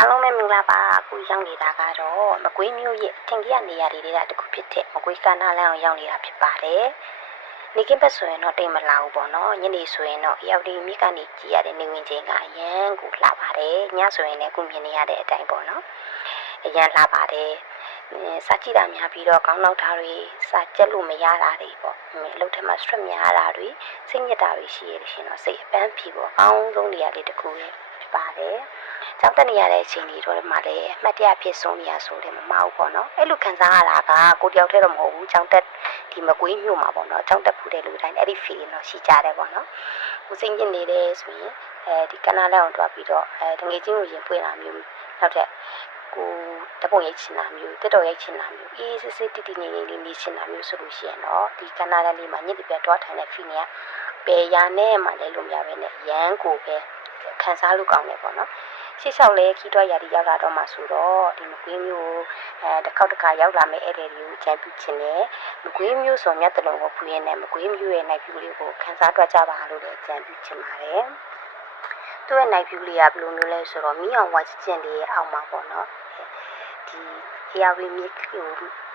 အားလုံးပဲမင်္ဂလာပါအခုရောက်နေတာကတော့မကွေးမြို့ရဲ့ထင်ကြီးကနေရာတွေကတခုဖြစ်တဲ့မကွေးကန္နာလမ်းအောင်ရောက်နေတာဖြစ်ပါတယ်နေကင်းဘက်ဆိုရင်တော့တိတ်မလာဘူးပေါ့နော်ညနေဆိုရင်တော့ရောက်ဒီမြစ်ကနေကြည့်ရတဲ့နေဝင်ချင်းကရမ်းကိုလှပါတယ်ညဆိုရင်လည်းအခုမြင်နေရတဲ့အတိုင်းပေါ့နော်အရန်လှပါတယ်စာကြည့်တာများပြီးတော့ခေါင်းနောက်ထားတွေစာကြက်လို့မရတာတွေပေါ့အလုပ်ထက်မှာ stress များတာတွေစိတ်ညစ်တာတွေရှိရရှင်တော့စိတ်အပန်းဖြေပေါ့အောင်းဆုံးနေရာလေးတစ်ခုပဲဖြစ်ပါတယ်ကျောင်းတက်နေရတဲ့အချိန်ကြီးတော့မှလည်းအမှတ်တရဖြစ်ဆုံးနေရဆိုတယ်မမဟုတ်ပေါ့နော်အဲ့လိုခံစားရတာကကိုတယောက်တည်းတော့မဟုတ်ဘူးကျောင်းတက်ဒီမကွေးမြို့မှာပေါ့နော်ကျောင်းတက်ဖူးတဲ့လူတိုင်းအဲ့ဒီ feeling တော့ရှိကြတယ်ပေါ့နော်ဟိုစိတ်ညစ်နေတယ်ဆိုရင်ဒီကနားလက်အောင်တွားပြီးတော့တငယ်ချင်းကိုရင်ပွင့်လာမျိုးနောက်ထပ်ကိုတပုံရိတ်ချင်တာမျိုးတက်တော်ရိတ်ချင်တာမျိုးအေးစစ်စစ်တီတီငိမ့်ငိမ့်လေးနေချင်တာမျိုးဆိုလို့ရှိရင်တော့ဒီကနားလက်လေးမှာညစ်တပြတ်တွားထိုင်တဲ့ feeling ကပယ်ရနဲ့မှလည်းလို့မရပဲနဲ့ရမ်းကိုပဲခံစားလို့ကောင်းတယ်ပေါ့နော်ရှေ့လျှောက်လဲခီးတွားရာဒီရောက်လာတော့မှဆိုတော့ဒီမကွေးမျိုးတစ်ခေါက်တစ်ခါရောက်လာမယ့်ဧည့်သည်တွေကိုကြံပြချင်တယ်မကွေးမျိုးဆိုမြတ်တလုံးကိုဖူးရင်းနဲ့မကွေးမျိုးရဲ့နိုင်ပြူလေးကိုခန်းစားတွက်ကြပါလို့လည်းကြံပြချင်ပါတယ်သူ့ရဲ့နိုင်ပြူလေးကဘယ်လိုမျိုးလဲဆိုတော့မီးအောင်ဝါချင်လေးအောက်မှာပေါ့နော်ဒီARV မြစ်ကို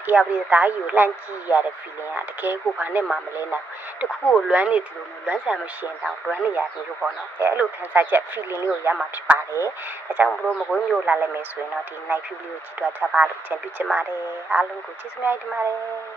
ARV သားကြီးကိုလှမ်းကြည့်ရတဲ့ feeling ကတကယ်ကိုဘာနဲ့မှမလဲနိုင်တခုကိုလွမ်းနေတယ်လို့လွမ်းဆန်မရှင်တော့လွမ်းနေရပြီလို့ပေါ့နော်အဲ့လိုခံစားချက် feeling လေးကိုရမှာဖြစ်ပါတယ်အဲကြောင့်ဘလို့မကွေးမျိုးလာလိုက်မယ်ဆိုရင်တော့ဒီ night view လေးကိုကြည့်တော့ကြပါလို့ချင်ပြချင်ပါတယ်အားလုံးကိုကျေးဇူးများတင်ပါတယ်